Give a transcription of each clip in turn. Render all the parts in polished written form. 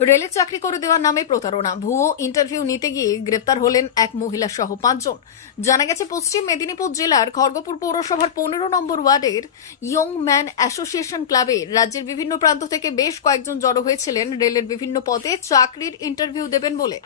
রেলে চাকরি করে দেওয়ার নামে প্রতারণা, ভুয়ো ইন্টারভিউ নিতে গিয়ে গ্রেপ্তার হলেন এক মহিলা সহ 5 জন। জানা গেছে পশ্চিম মেদিনীপুর জেলার খড়গপুর পৌরসভার 15 নম্বর ওয়ার্ডের ইয়ং ম্যান অ্যাসোসিয়েশন ক্লাবে রাজ্যের বিভিন্ন প্রান্ত থেকে বেশ কয়েকজন জড়ো হয়েছিলেন রেলের বিভিন্ন পদে চাকরির ইন্টারভিউ দেবেন বলে।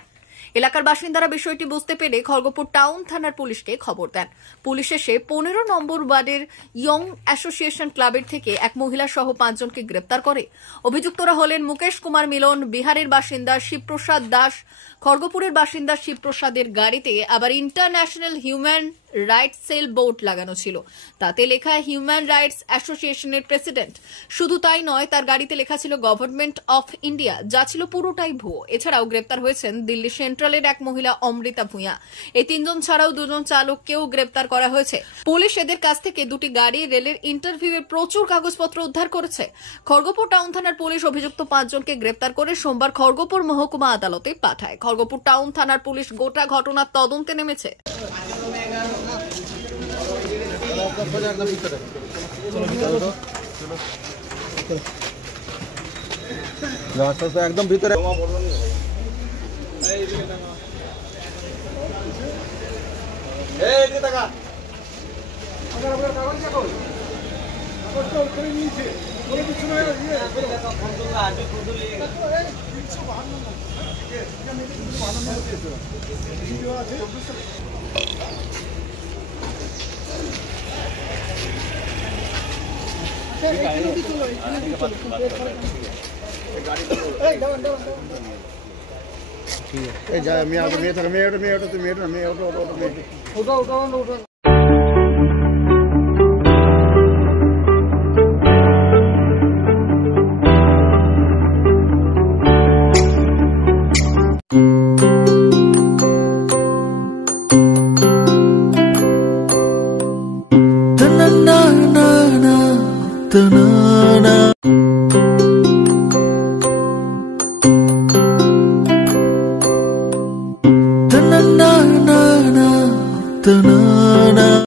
এলাকার বাসিন্দারা বিষয়টি বুঝতে পেরে খড়গপুর টাউন থানার পুলিশকে খবর দেন। পুলিশ এসে 15 নম্বর ওয়ার্ডের ইয়ং অ্যাসোসিয়েশন ক্লাবের থেকে এক মহিলা সহ 5 জনকে গ্রেপ্তার করে। অভিযুক্তরা হলেন মুকেশ কুমার মিলন, বিহারের বাসিন্দা শিবপ্রসাদ দাস। খড়গপুরের বাসিন্দা শিবপ্রসাদের গাড়িতে আবার international human rights cell board লাগানো ছিল, তাতে লেখা হিউম্যান রাইটস অ্যাসোসিয়েশনের প্রেসিডেন্ট। শুধু তাই নয়, তার গাড়িতে লেখা ছিল গভর্নমেন্ট অফ ইন্ডিয়া, যা ছিল পুরোটাই ভুয়ো। এছাড়াও গ্রেপ্তার হয়েছেন দিল্লি সেন্ট্রালের এক মহিলা অমৃতা ভূঁইয়া। এই 3 জন ছাড়াও 2 জন চালককেও গ্রেপ্তার করা হয়েছে। পুলিশ এদের কাছ থেকে 2টি গাড়ি, রেলের ইন্টারভিউয়ের প্রচুর কাগজপত্র উদ্ধার করেছে। খড়গপুর টাউন থানার পুলিশ অভিযুক্ত 5 জনকে গ্রেপ্তার করে সোমবার খড়গপুর মহকুমা আদালতে পাঠায়। খড়গপুর টাউন থানার পুলিশ গোটা ঘটনার তদন্তে নেমেছে। একদম ভিতরে na